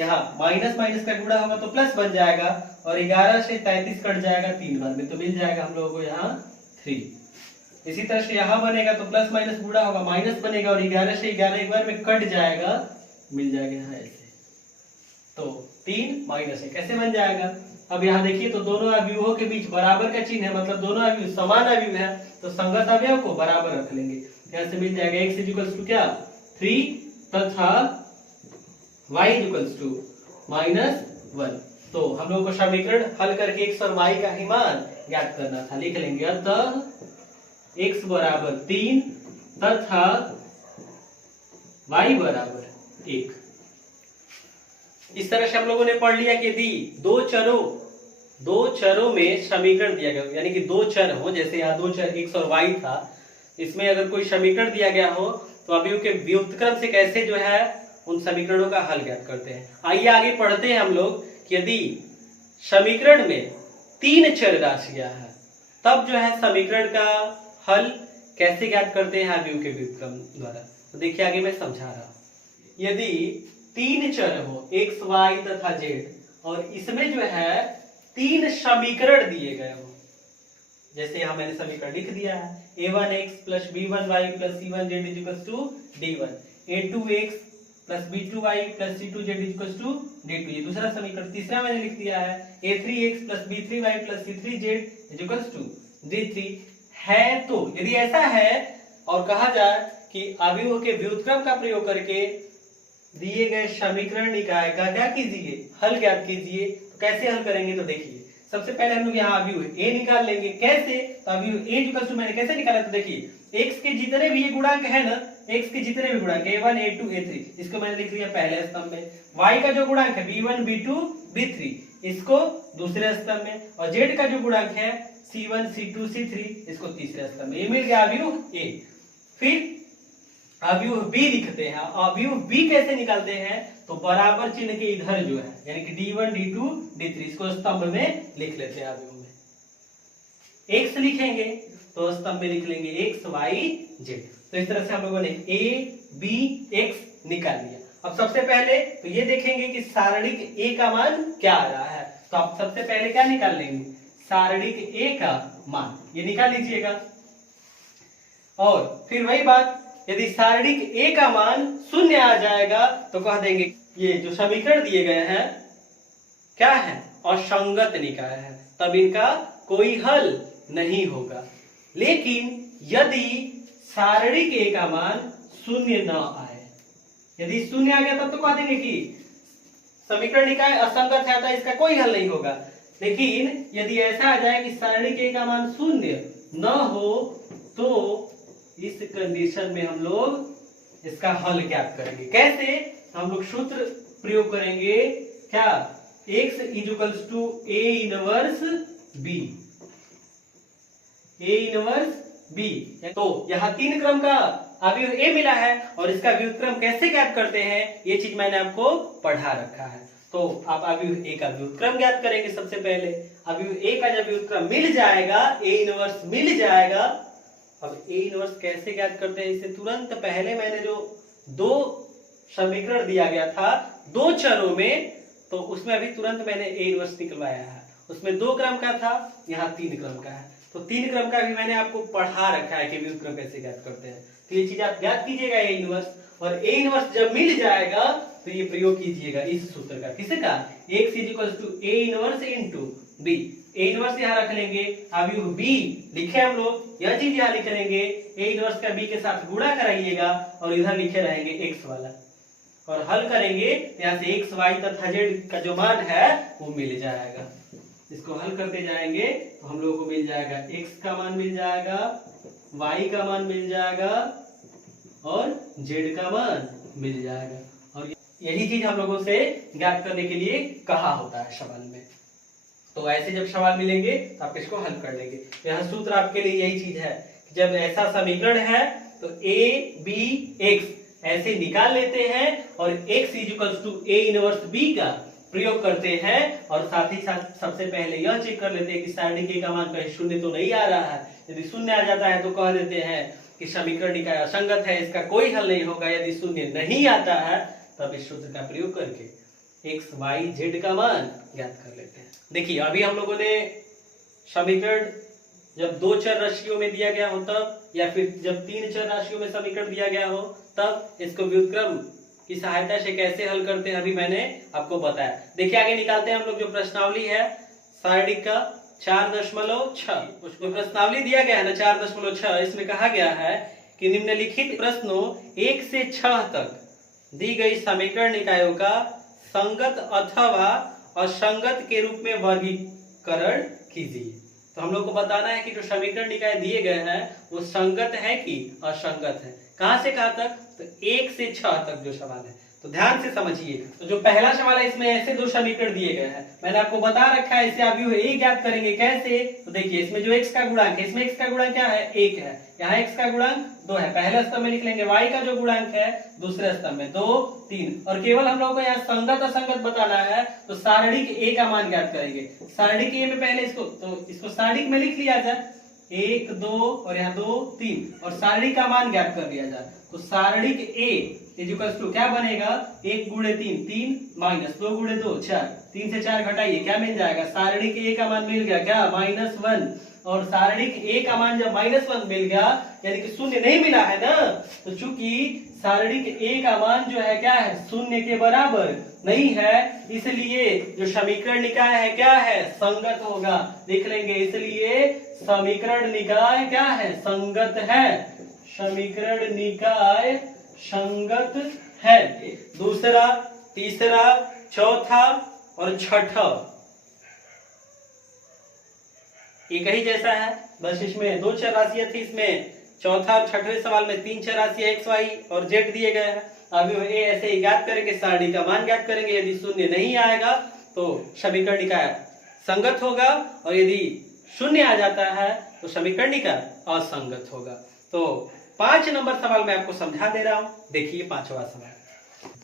यहाँ माइनस माइनस का गुणा होगा तो प्लस बन जाएगा, और 11 से 33 कट जाएगा 3 बार में, तो मिल जाएगा हम लोगों को यहाँ 3। इसी तरह से यहाँ बनेगा तो प्लस माइनस गुणा होगा माइनस बनेगा, और 11 से 11 एक बार में कट जाएगा, मिल जाएगा यहाँ ऐसे, तो 3 -1 कैसे बन जाएगा। अब यहाँ देखिए तो दोनों अवयवों के बीच बराबर का चिन्ह है, मतलब दोनों अवयव समान अवयव है, तो संगत अवयव को बराबर रख लेंगे। यहाँ से मिल जाएगा x इक्वल्स टू क्या 3 तथा y इक्वल्स टू -1। तो हम लोग को समीकरण हल करके x और y का ही मान ज्ञात करना था, लिख लेंगे अतः x बराबर 3 तथा y बराबर 1। इस तरह से हम लोगों ने पढ़ लिया कि यदि दो चरों में समीकरण दिया गया, यानी कि 2 चर हो, जैसे यहाँ 2 चर x और y था, इसमें अगर कोई समीकरण दिया गया हो तो अवयव के व्युत्क्रम से कैसे जो है उन समीकरणों का हल ज्ञात करते हैं। आइए आगे पढ़ते हैं हम लोग कि यदि समीकरण में 3 चर राशियां हैं तब जो है समीकरण का हल कैसे ज्ञात करते हैं अवयव के व्युत्क्रम द्वारा। तो देखिए आगे मैं समझा रहा हूं। यदि 3 चर हो x, y तथा z, और इसमें जो है 3 समीकरण दिए गए हो, जैसे यहाँ मैंने समीकरण लिख दिया है a1x + b1y + c1z = d1, a2x plus b2y plus c2z equal to d2। ये दूसरा समीकरण। तीसरा मैंने लिख दिया है a3x plus b3y plus c3z equal to d3 है। तो यदि ऐसा है और कहा जाए कि अवयवों के व्युत्क्रम का प्रयोग करके दिए गए समीकरण निकाय का क्या कीजिए, हल ज्ञात कीजिए। तो कैसे हल करेंगे, तो देखिए सबसे पहले हम लोग यहाँ अवयव a निकाल लेंगे। कैसे, तो अवयव a इक्वल टू मैंने कैसे निकाला, तो देखिए x के जितने भी ये गुणांक है ना, x के जितने भी गुणांक a1 a2 a3 इसको मैंने लिख लिया पहले स्तंभ में, y का जो गुणांक है b1 b2 b3 इसको दूसरे स्तंभ में, और z का जो गुणांक है c1 c2 c3 इसको तीसरे स्तंभ में। ये मिल गया अवयव a। फिर अवयव b लिखते हैं। अवयव b कैसे निकालते हैं, तो बराबर चिन्ह के इधर जो है यानी कि d1 d2 d3 इसको स्तंभ में लिख लेते हैं। अवयव में x लिखेंगे तो स्तंभ में लिख लेंगे x y z। तो इस तरह से हम लोगों ने a b x निकाल लिया। अब सबसे पहले तो ये देखेंगे कि सारणिक a का मान क्या आ रहा है। तो आप सबसे पहले क्या निकाल लेंगे, सारणिक a का मान, ये निकाल लीजिएगा। और फिर वही बात, यदि सारणिक a का मान शून्य आ जाएगा तो कह देंगे ये जो समीकरण दिए गए हैं क्या है, असंगत निकाय है, तब इनका कोई हल नहीं होगा। लेकिन यदि सारणिक a का मान शून्य न आए, यदि शून्य आ गया तब तो कह देंगे कि समीकरण निकाय असंगत है, तो इसका कोई हल नहीं होगा। लेकिन यदि ऐसा आ जाए कि सारणिक a का मान शून्य न हो तो इस कंडीशन में हम लोग इसका हल ज्ञात करेंगे। कैसे, हम लोग सूत्र प्रयोग करेंगे क्या, x equals to a inverse b, a inverse b। तो यहाँ 3 क्रम का अवयव a मिला है और इसका व्युत्क्रम कैसे ज्ञात करते हैं ये चीज मैंने आपको पढ़ा रखा है। तो आप अवयव a का व्युत्क्रम ज्ञात करेंगे। सबसे पहले अवयव a का जब व्युत्क्रम मिल जाएगा, a इनवर्स मिल जाएगा। अब a इनवर्स कैसे ज्ञात करते हैं, इससे तुरंत पहले मैंने जो 2 समीकरण दिया गया था 2 चरों में, तो उसमें अभी तुरंत मैंने a इनवर्स निकलवाया है। उसमें 2 क्रम का था, यहाँ 3 क्रम का है। तो 3 क्रम का भी मैंने आपको पढ़ा रखा है कि व्युत्क्रम कैसे ज्ञात करते हैं। तो ये चीज आप ज्ञात कीजिएगा a इनवर्स, और a इनवर्स जब मिल जाएगा तो ये प्रयोग कीजिएगा इस सूत्र का। किसका, x equals to a inverse into b। a inverse यहाँ रख लेंगे, अवयव b लिखे हम लोग, यह चीज यहाँ लिख लेंगे, a इनवर्स का b के साथ गुणा कराइएगा और इधर लिखे रहेंगे x वाला, और हल करेंगे यहाँ से x y तथा z का जो मान है वो मिल जाएगा। इसको हल करते जाएंगे तो हम लोगों को मिल जाएगा x का मान मिल जाएगा, y का मान मिल जाएगा और z का मान मिल जाएगा। और यही चीज हम लोगों से ज्ञात करने के लिए कहा होता है सवाल में। तो ऐसे जब सवाल मिलेंगे तो आप इसको हल कर लेंगे। यहाँ सूत्र आपके लिए यही चीज है, जब ऐसा समीकरण है तो a b x ऐसे निकाल लेते हैं और x equals to a inverse b का प्रयोग करते हैं, और साथ ही साथ सबसे पहले यह चेक कर लेते हैं कि सारणिक a का मान कहीं शून्य तो नहीं आ रहा है। यदि शून्य आ जाता है तो कह देते हैं कि समीकरण निकाय असंगत है, इसका कोई हल नहीं होगा। यदि शून्य नहीं आता है तब इस सूत्र का प्रयोग करके x y z का मान ज्ञात कर लेते हैं। देखिए अभी हम लोगों ने समीकरण जब 2 चर राशियों में दिया गया हो तब, या फिर जब 3 चर राशियों में समीकरण दिया गया हो तब इसको व्युत्क्रम की सहायता से कैसे हल करते हैं अभी मैंने आपको बताया। देखिए आगे निकालते हैं हम लोग जो प्रश्नावली है सारणिक का 4.6। जो प्रश्नावली दिया गया है ना 4.6, इसमें कहा गया है कि निम्नलिखित प्रश्नों 1 से 6 तक दी गई समीकरण निकायों का संगत अथवा असंगत के रूप में वर्गीकरण कीजिए। तो हम लोग को बताना है कि जो समीकरण निकाय दिए गए हैं वो संगत है कि असंगत है। कहां से कहां तक, तो 1 से 6 तक जो सवाल है, तो ध्यान से समझिए। तो जो पहला सवाल है इसमें ऐसे 2 समीकरण दिए गए हैं, मैंने आपको बता रखा है। इसे अवयव a ज्ञात करेंगे कैसे, तो देखिए इसमें जो x का गुणांक है, इसमें x का गुणांक क्या है 1 है, यहाँ x का गुणांक 2 है, पहले स्तंभ में लिख लेंगे। y का जो गुणांक है दूसरे स्तंभ में 2 3, और केवल हम लोगों को यहाँ संगत असंगत बताना है तो सारणिक a का मान ज्ञात करेंगे। सारणिक a में पहले इसको सारणिक में लिख लिया जाए 1 2 और यहाँ 2 3, और सारणिक का मान ज्ञात कर लिया जाए। तो सारणिक a इक्वल्स टू क्या बनेगा, 1 गुणे 3 3 माइनस 2 गुणे 2 4, 3 से 4 घटाइए क्या मिल जाएगा, सारणिक a का मान मिल गया क्या -1, और सारणिक a का मान जब -1 मिल गया यानी कि शून्य नहीं मिला है ना, तो चूंकि सारणिक a का मान जो है क्या है, शून्य के बराबर नहीं है, इसलिए जो समीकरण निकाय है क्या है, संगत होगा। लिख लेंगे, इसलिए समीकरण निकाय क्या है, संगत है। समीकरण निकाय संगत है। दूसरा, तीसरा, चौथा और छठा एक ही जैसा है, बस इसमें दो चर राशियां थी, इसमें चौथा और छठवें सवाल में तीन चर राशियां x, y और z दिए गए हैं। अभी ये ऐसे ही ज्ञात करेंगे, सारणी का मान ज्ञात करेंगे। यदि शून्य नहीं आएगा तो समीकरण निकाय संगत होगा, और यदि शून्य आ जाता है तो समीकरण निकाय असंगत होगा। तो 5 नंबर सवाल मैं आपको समझा दे रहा हूं। देखिए पांचवा सवाल,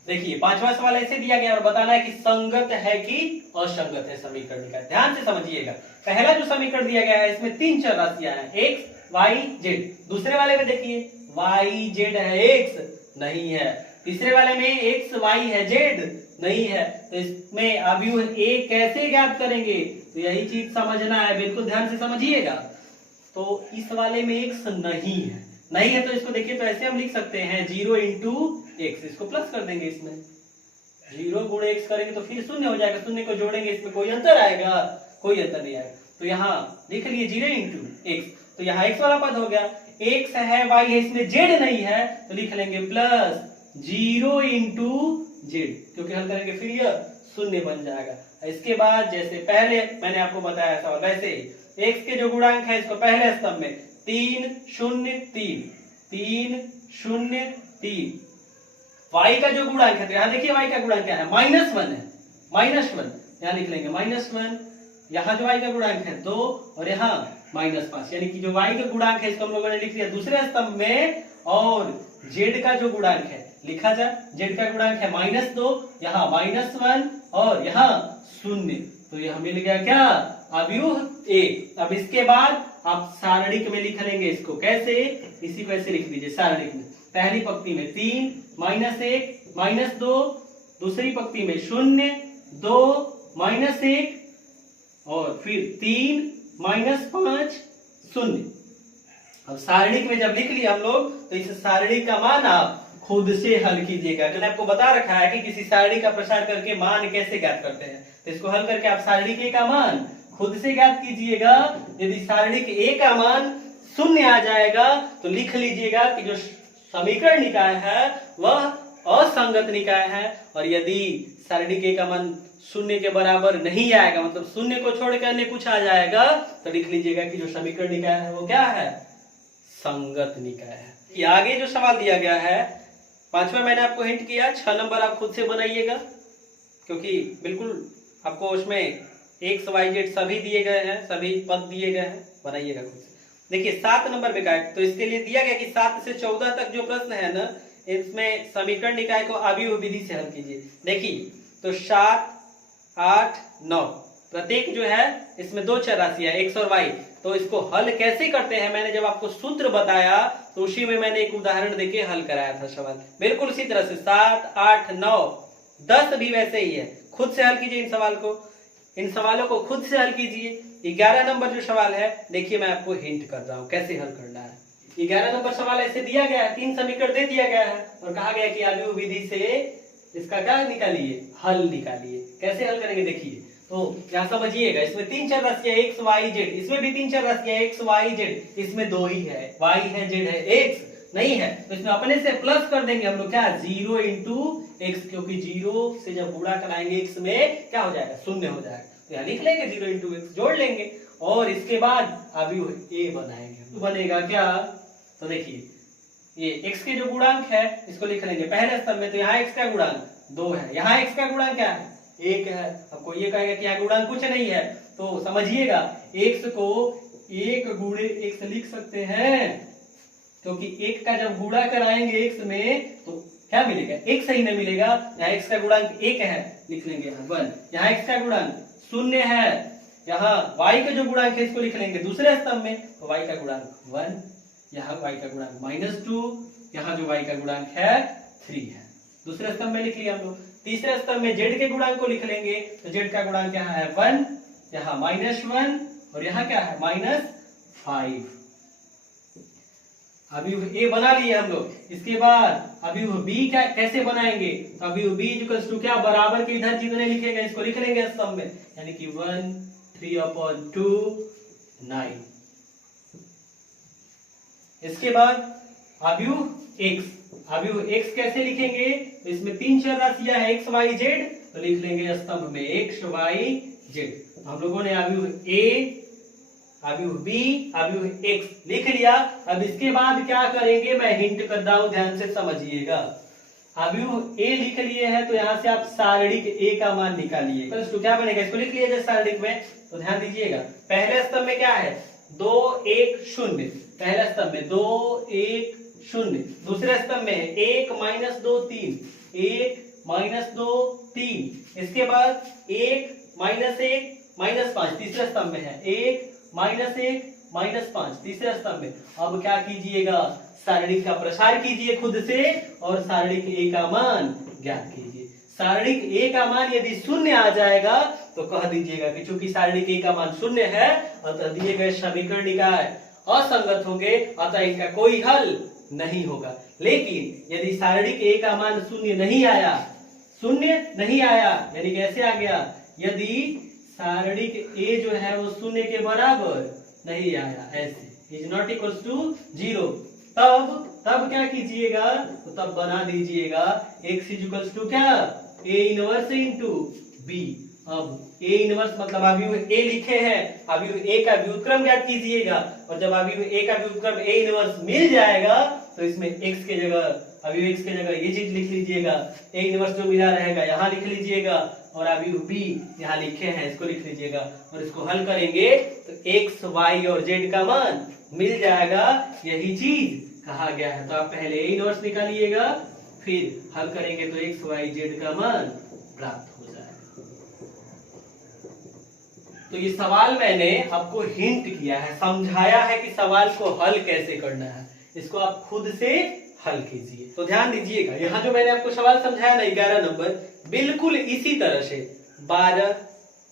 देखिए पांचवा सवाल ऐसे दिया गया और बताना है कि संगत है कि असंगत है समीकरण का। ध्यान से समझिएगा। पहला जो समीकरण दिया गया है इसमें तीन चर राशियां हैं, x, y, z। दूसरे वाले में देखिए y, z है, x नहीं है। तीसरे वाले में x, y है, z नहीं है। तो इसमें अवयव a कैसे ज्ञात करेंगे, तो यही चीज समझना है, बिल्कुल ध्यान से समझिएगा। तो इस वाले में x नहीं है तो इसको देखिए, तो ऐसे हम लिख सकते हैं 0 इंटू एक्स, इसको प्लस कर देंगे। इसमें 0 गुणे x करेंगे तो फिर शून्य हो जाएगा, शून्य को जोड़ेंगे, इसमें कोई अंतर आएगा, कोई अंतर नहीं आएगा। तो यहाँ लिख लिए 0 इंटू एक्स, तो यहाँ x वाला पद हो गया। x है, y है, इसमें z नहीं है तो लिख लेंगे प्लस 0 इंटू जेड, क्योंकि हल करेंगे फिर यह शून्य बन जाएगा। इसके बाद जैसे पहले मैंने आपको बताया था वैसे ही x के जो गुणांक है इसको पहले स्तंभ में 3 0 3 3 0 3, y का जो गुणांक है तो यहाँ देखिए y का गुणांक क्या है, -1 है, -1 यहाँ लिख लेंगे -1। यहाँ जो y का गुणांक है 2 और यहाँ -5, यानी कि जो y का गुणांक है इसको हम लोगों ने लिख लिया दूसरे स्तंभ में, और z का जो गुणांक है लिखा जाए, z का गुणांक है -2, यहाँ -1 और यहाँ 0, तो यह मिल गया क्या, अवयव a। अब इसके बाद आप सारणिक में लिख लेंगे इसको, कैसे, इसी को ऐसे लिख दीजिए सारणिक में। पहली पंक्ति में 3 -1 -2, दूसरी पंक्ति में 0 2 -1 और फिर 3 -5 0। अब सारणिक में जब लिख लिया हम लोग तो इस सारणी का मान आप खुद से हल कीजिएगा। मैंने आपको बता रखा है कि किसी सारणी का प्रसार करके मान कैसे ज्ञात करते हैं, तो इसको हल करके आप सारणी के का मान खुद से ज्ञात कीजिएगा। यदि सारणी के a का मान 0 आ जाएगा तो लिख लीजिएगा कि जो समीकरण निकाय है वह असंगत निकाय है, और यदि सारणी के a का मान 0 के बराबर नहीं आएगा, मतलब 0 को छोड़कर अन्य कुछ आ जाएगा, तो लिख लीजिएगा कि जो समीकरण निकाय है वो क्या है, संगत निकाय है। ये आगे जो सवाल दिया गया है पांचवा मैंने आपको हिंट किया, 6 नंबर आप खुद से बनाइएगा, क्योंकि बिल्कुल आपको उसमें x y z सभी दिए गए हैं, सभी पद दिए गए हैं, बनाइएगा खुद से। देखिए 7 नंबर में का है, तो इसके लिए दिया गया कि 7 से 14 तक जो प्रश्न है ना, इसमें समीकरण निकाय को अवयव विधि से हल कीजिए। देखिए तो 7 8 9 प्रत्येक जो है इसमें दो चर राशियां x और y, तो इसको हल कैसे करते हैं मैंने जब आपको सूत्र बताया तो उसी में मैंने एक उदाहरण देके हल कराया था सवाल, बिल्कुल उसी तरह से 7 8 9 10 भी वैसे ही है। खुद से हल कीजिए इन सवाल को, इन सवालों को खुद से हल कीजिए। 11 नंबर जो सवाल है देखिए मैं आपको हिंट कर रहा हूं कैसे हल करना है। 11 नंबर सवाल ऐसे दिया गया है, 3 समीकरण दे दिया गया है और कहा गया कि अवयव विधि से इसका क्या निकालिए, हल निकालिए। कैसे हल करेंगे देखिए, तो क्या समझिएगा, इसमें 3 चर राशियां x y z, इसमें भी 3 चर राशियां x y z, इसमें 2 ही है, y है z है, x नहीं है, तो इसमें अपने से प्लस कर देंगे हम लोग क्या, 0 इंटू एक्स, क्योंकि 0 से जब गुणा कराएंगे x में क्या हो जाएगा, 0 हो जाएगा, तो यहाँ लिख लेंगे 0 इंटू एक्स, जोड़ लेंगे और इसके बाद अवयव a बनाएंगे। तो बनेगा क्या, तो देखिए ये x के जो गुणांक है इसको लिख लेंगे पहले स्तंभ में, तो यहाँ x का गुणांक 2 है, यहाँ x का गुणांक क्या है, 1 है। अब कोई ये कहेगा कि यहाँ गुणांक कुछ नहीं है, तो समझिएगा x को 1 गुणे x लिख सकते हैं, क्योंकि 1 का जब गुणा कराएंगे x में तो क्या मिलेगा, x ही नहीं मिलेगा। यहाँ x का गुणांक 1 है, लिख लेंगे यहाँ 1, यहाँ x का गुणांक 0 है, यहाँ y का जो गुणांक है इसको लिख लेंगे दूसरे स्तंभ में, तो y का गुणांक 1, यहाँ y का गुणांक -2, यहाँ जो y का गुणांक है 3 है, दूसरे स्तंभ में लिख लिया हम लोग। तीसरे स्तंभ में z के गुणांक को लिख लेंगे, तो z का गुणांक यहाँ है 1, यहाँ -1 और यहाँ क्या है 5। अभी ए बना लिए हम लोग। इसके बाद अभी बी क्या कैसे बनाएंगे, तो अभी बी इक्वल्स टू क्या, बराबर के इधर जितने लिखेंगे इसको लिख लेंगे स्तंभ में, यानी कि 1 3/2 9। इसके बाद अव्यूह x कैसे लिखेंगे, तो इसमें 3 चर राशियां है x y z, तो लिख लेंगे स्तंभ में x y z। हम लोगों ने अव्यूह a, अव्यूह b, अव्यूह x लिख लिया। अब इसके बाद क्या करेंगे, मैं हिंट कर रहा हूं, ध्यान से समझिएगा। अव्यूह a लिख लिए हैं, तो यहां से आप सारणिक a का मान निकालिए। तो क्या बनेगा, इसको लिख लिया सारणिक में, तो ध्यान दीजिएगा। पहले स्तंभ में क्या है, 2 1 0, पहले स्तंभ में 2 1 0। दूसरे स्तंभ में 1 -2 3, 1 -2 3। इसके बाद 1 -1 -5, तीसरे स्तंभ में है 1 -1 -5, तीसरे स्तंभ में। अब क्या कीजिएगा, सारणिक का प्रसार कीजिए खुद से और सारणिक ए का मान ज्ञात कीजिए। सारणिक ए का मान यदि 0 आ जाएगा तो कह दीजिएगा कि चूंकि सारणिक ए का मान 0 है, अतः दिए गए समीकरण निकाय असंगत होंगे, अतः इनका कोई हल नहीं होगा। लेकिन यदि सारणिक ए का मान 0 नहीं आया, 0 नहीं आया यानी कैसे आ गया, यदि सारणिक ए जो है वो 0 के बराबर नहीं आया, ऐसे इज नॉट इक्वल्स टू 0, तब क्या कीजिएगा, तो तब बना दीजिएगा x इक्वल्स टू क्या, a इनवर्स इंटू b। अब a इनवर्स मतलब अव्यूह a लिखे हैं, अव्यूह a का व्युत्क्रम ज्ञात कीजिएगा, और जब अव्यूह a का व्युत्क्रम a इनवर्स मिल जाएगा तो इसमें x के जगह, अव्यूह x के जगह ये चीज लिख लीजिएगा, a इनवर्स जो मिला रहेगा यहाँ लिख लीजिएगा, और अव्यूह b यहाँ लिखे हैं इसको लिख लीजिएगा, और इसको हल करेंगे तो x y और z का मान मिल जाएगा, यही चीज कहा गया है। तो आप पहले a इनवर्स निकालिएगा, फिर हल करेंगे तो x y z का मान प्राप्त हो जाएगा। तो ये सवाल मैंने आपको हिंट किया है, समझाया है कि सवाल को हल कैसे करना है, इसको आप खुद से हल कीजिए। तो ध्यान दीजिएगा, यहाँ जो मैंने आपको सवाल समझाया ना 11 नंबर, बिल्कुल इसी तरह से 12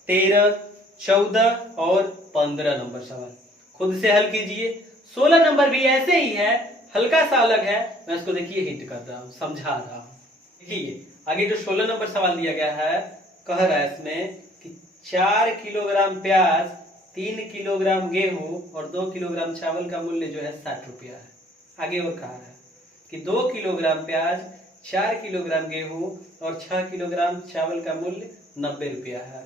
13 14 और 15 नंबर सवाल खुद से हल कीजिए। 16 नंबर भी ऐसे ही है, हल्का सा अलग है, मैं इसको देखिए हिंट कर रहा हूँ, समझा रहा हूँ। देखिए आगे जो 16 नंबर सवाल दिया गया है, कह रहा है इसमें कि 4 किलोग्राम प्याज, 3 किलोग्राम गेहूं और 2 किलोग्राम चावल का मूल्य जो है 60 रुपया है। आगे और कहा है कि 2 किलोग्राम प्याज, 4 किलोग्राम गेहूं और 6 किलोग्राम चावल का मूल्य 90 रुपया है।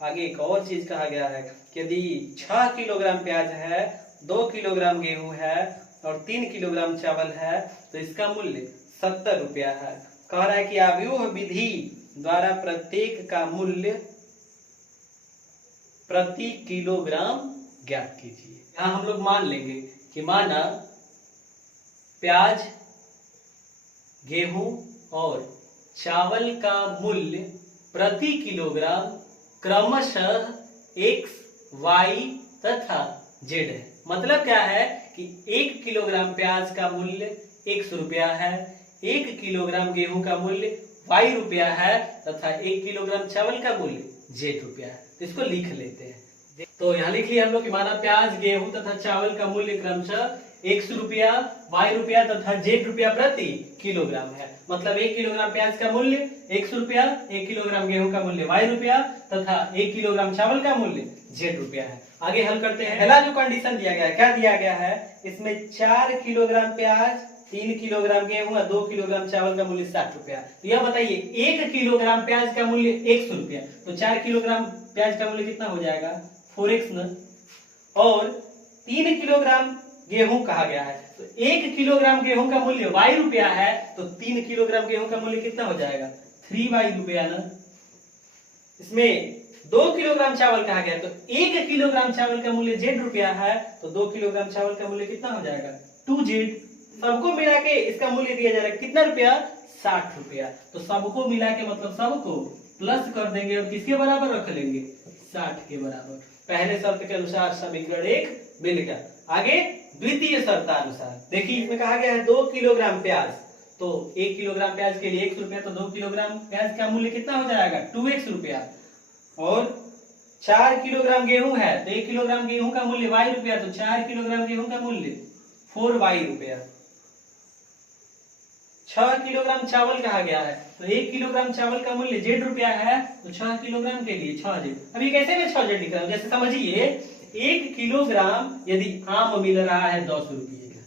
आगे एक और चीज कहा गया है कि यदि 6 किलोग्राम प्याज है, 2 किलोग्राम गेहूं है और 3 किलोग्राम चावल है, तो इसका मूल्य 70 रुपया है। कह रहा है कि अव्यूह विधि द्वारा प्रत्येक का मूल्य प्रति किलोग्राम ज्ञात कीजिए। यहां हम लोग मान लेंगे कि माना प्याज, गेहूं और चावल का मूल्य प्रति किलोग्राम क्रमशः x, y तथा z है। मतलब क्या है कि 1 किलोग्राम प्याज का मूल्य 100 रुपया है, 1 किलोग्राम गेहूं का मूल्य y रुपया है तथा 1 किलोग्राम चावल का मूल्य z रुपया है। तो इसको लिख लेते हैं। तो यहाँ लिख लिया हम लोग कि माना प्याज, गेहूं तथा चावल का मूल्य क्रमशः 100 रुपया, y रुपया तथा z रुपया प्रति किलोग्राम है। मतलब 1 किलोग्राम प्याज का मूल्य 100 रुपया, 1 किलोग्राम गेहूं का मूल्य y रुपया तथा 1 किलोग्राम चावल का मूल्य z रुपया है। आगे हल करते हैं। पहला जो कंडीशन दिया गया है, क्या दिया गया है, इसमें 4 किलोग्राम प्याज, 3 किलोग्राम गेहूं और 2 किलोग्राम चावल का मूल्य 60 रुपया। तो यह बताइए 1 किलोग्राम प्याज का मूल्य 100 रुपया, तो 4 किलोग्राम प्याज का मूल्य कितना हो जाएगा, 4x न, और 3 किलोग्राम गेहूं कहा गया है, तो 1 किलोग्राम गेहूं का मूल्य y रुपया है, तो 3 किलोग्राम गेहूं का मूल्य कितना हो जाएगा, 3y रुपया ना। इसमें 2 किलोग्राम चावल कहा गया है, तो 1 किलोग्राम चावल का मूल्य z रुपया है, तो 2 किलोग्राम चावल का मूल्य कितना हो जाएगा, 2z। सबको मिला के इसका मूल्य दिया जा रहा है कितना रुपया, 60 रुपया। तो सबको मिला के मतलब सबको प्लस कर देंगे और किसके बराबर रख लेंगे, 60 के बराबर। पहले शर्त के अनुसार समीकरण 1 मिल गया। आगे द्वितीय शर्तानुसार देखिए, इसमें कहा गया है 2 किलोग्राम प्याज, तो 1 किलोग्राम प्याज के लिए 100 रुपया, तो 2 किलोग्राम प्याज का मूल्य कितना हो जाएगा, 2x रुपया, और 4 किलोग्राम गेहूं है तो 1 किलोग्राम गेहूं का मूल्य y रुपया, तो 4 किलोग्राम गेहूं का मूल्य 4y रुपया। 6 किलोग्राम चावल कहा गया है तो 1 किलोग्राम चावल का मूल्य z रुपया है, तो 6 किलोग्राम के लिए 6z। अब ये कैसे में 6z लिख रहा हूं, जैसे समझिए 1 किलोग्राम यदि आम मिल रहा है 10 रुपये का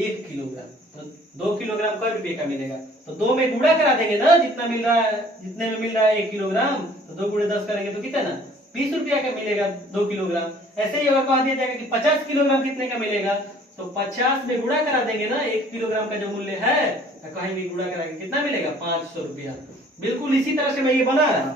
1 किलोग्राम, तो 2 किलोग्राम कै रुपये का मिलेगा, तो 2 में गुणा करा देंगे ना, जितना मिल रहा है, जितने में मिल रहा है 1 किलोग्राम, तो 2 गुणे 10 करेंगे तो कितना 20 रुपया का मिलेगा 2 किलोग्राम। ऐसे ही अगर कह दिया जाएगा कि 50 किलोग्राम कितने का मिलेगा, तो 50 में गुणा करा देंगे ना 1 किलोग्राम का जो मूल्य है, तो कहीं भी गुणा कराएंगे कितना मिलेगा 500 रुपया। बिल्कुल इसी तरह से मैं ये बना रहा हूं।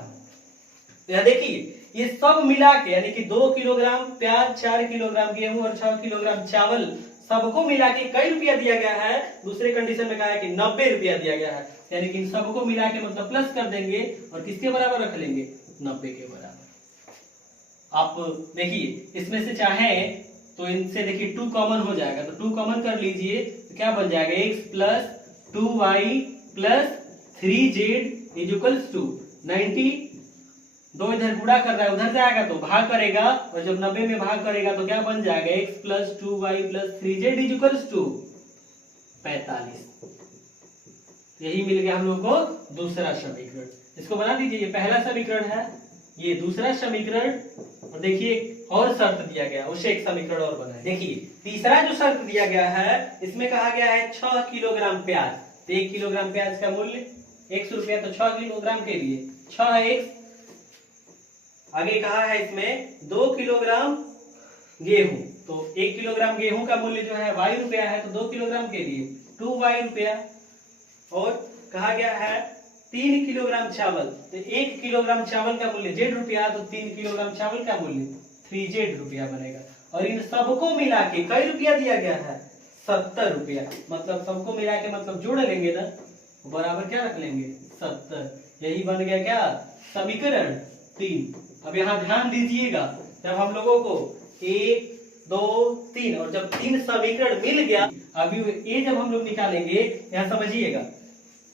तो यह देखिए ये सब मिला के यानी कि 2 किलोग्राम प्याज, 4 किलोग्राम गेहूं और 6 किलोग्राम चावल सबको मिला के कई रुपया दिया गया है, दूसरे कंडीशन में कहा है कि 90 रुपया दिया गया है, यानी कि इन सबको मिला के मतलब प्लस कर देंगे और किसके बराबर रख लेंगे 90 के बराबर। आप देखिए इसमें से चाहे तो इनसे देखिए 2 कॉमन हो जाएगा, तो 2 कॉमन कर लीजिए तो क्या बन जाएगा x plus 2y plus 3z is equals to 90। 2 इधर गुणा कर रहा है उधर जाएगा तो भाग करेगा, और जब 90 में भाग करेगा तो क्या बन जाएगा x plus 2y plus 3z is equals to 45। यही मिल गया हम लोग को दूसरा समीकरण। इसको बना दीजिए, ये पहला समीकरण है, ये दूसरा समीकरण, और देखिए और शर्त दिया गया उससे एक समीकरण और बना है। देखिए तीसरा जो शर्त दिया गया है इसमें कहा गया है 6 किलोग्राम प्याज, तो 1 किलोग्राम प्याज का मूल्य 100 रुपया, तो 6 किलोग्राम के लिए 6x। आगे कहा है इसमें 2 किलोग्राम गेहूं, तो 1 किलोग्राम गेहूं का मूल्य जो है y रुपया है, तो 2 किलोग्राम के लिए 2y रुपया। और कहा गया है 3 किलोग्राम चावल, तो 1 किलोग्राम चावल का मूल्य z रुपया, तो 3 किलोग्राम चावल का मूल्य 3z रुपया बनेगा। और इन सबको मिला के कई रुपया दिया गया है 70 रुपया, मतलब सबको मिला के मतलब जोड़ लेंगे ना, बराबर क्या रख लेंगे 70। यही बन गया क्या समीकरण 3। अब यहाँ ध्यान दीजिएगा, जब हम लोगों को 1 2 3 और जब 3 समीकरण मिल गया, अभी ये जब हम लोग निकालेंगे यहाँ समझिएगा,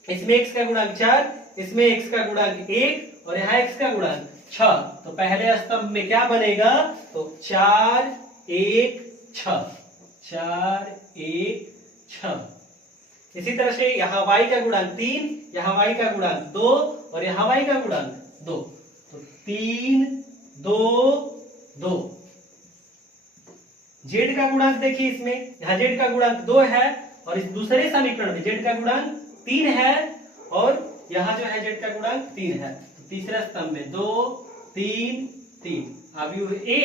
इसमें x का गुणांक 4, इसमें x का गुणांक 1 और यहाँ x का गुणांक 6, तो पहले स्तंभ में क्या बनेगा, तो 4 1 6 4 1 6। इसी तरह से यहाँ y का गुणांक 3, यहाँ y का गुणांक 2 और यहाँ y का गुणांक 2, तो 3 2 2। z का गुणांक देखिए, इसमें यहाँ z का गुणांक 2 है और इस दूसरे समीकरण में z का गुणांक 3 है और यहाँ जो है z का गुणांक 3 है, तो तीसरा स्तंभ में 2 3 3। अवयव a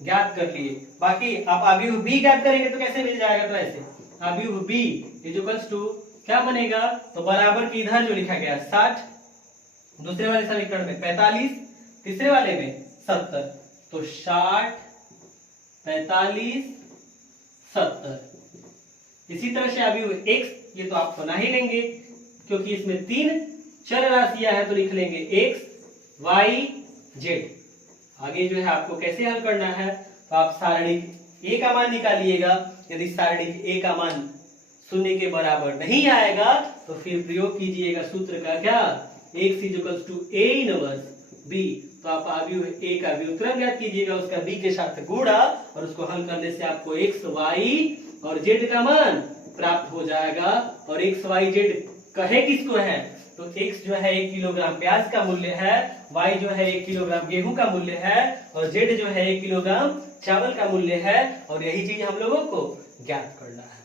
ज्ञात कर लिए, बाकी आप अवयव b ज्ञात करेंगे तो कैसे मिल जाएगा, तो ऐसे अवयव b इज इक्वल्स टू क्या बनेगा, तो बराबर की इधर जो लिखा गया 60, दूसरे वाले समीकरण में 45, तीसरे वाले में 70, तो 60 45 70। इसी तरह से अभी x ये तो आप बना ही लेंगे क्योंकि इसमें 3 चर राशियां है, तो लिख लेंगे x y z। आगे जो है आपको कैसे हल करना है, तो आप सारणिक a का मान निकालिएगा, यदि सारणिक a का मान 0 के बराबर नहीं आएगा तो फिर प्रयोग कीजिएगा सूत्र का क्या, x equals to a inverse b, तो आप अवयव a का व्युत्क्रम ज्ञात कीजिएगा, उसका b के साथ गुणा और उसको हल करने से आपको x y और z का मान प्राप्त हो जाएगा। और x y z कहे किसको है, तो x जो है 1 किलोग्राम प्याज का मूल्य है, y जो है 1 किलोग्राम गेहूं का मूल्य है और z जो है 1 किलोग्राम चावल का मूल्य है, और यही चीज हम लोगों को ज्ञात करना है।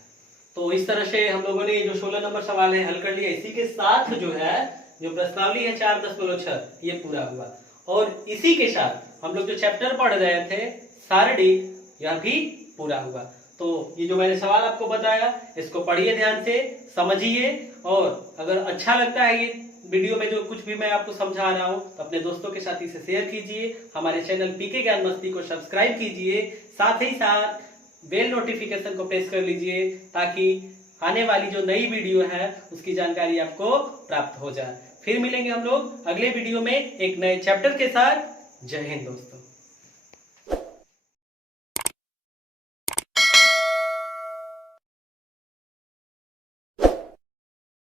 तो इस तरह से हम लोगों ने जो 16 नंबर सवाल है हल कर लिया। इसी के साथ जो है जो प्रश्नावली है 4.6 ये पूरा हुआ, और इसी के साथ हम लोग जो चैप्टर पढ़ रहे थे सारणिक यह भी पूरा हुआ। तो ये जो मैंने सवाल आपको बताया इसको पढ़िए, ध्यान से समझिए, और अगर अच्छा लगता है ये वीडियो में जो कुछ भी मैं आपको समझा रहा हूँ तो अपने दोस्तों के साथ इसे शेयर कीजिए। हमारे चैनल पीके ज्ञान मस्ती को सब्सक्राइब कीजिए, साथ ही साथ बेल नोटिफिकेशन को प्रेस कर लीजिए ताकि आने वाली जो नई वीडियो है उसकी जानकारी आपको प्राप्त हो जाए। फिर मिलेंगे हम लोग अगले वीडियो में एक नए चैप्टर के साथ। जय हिंद दोस्तों।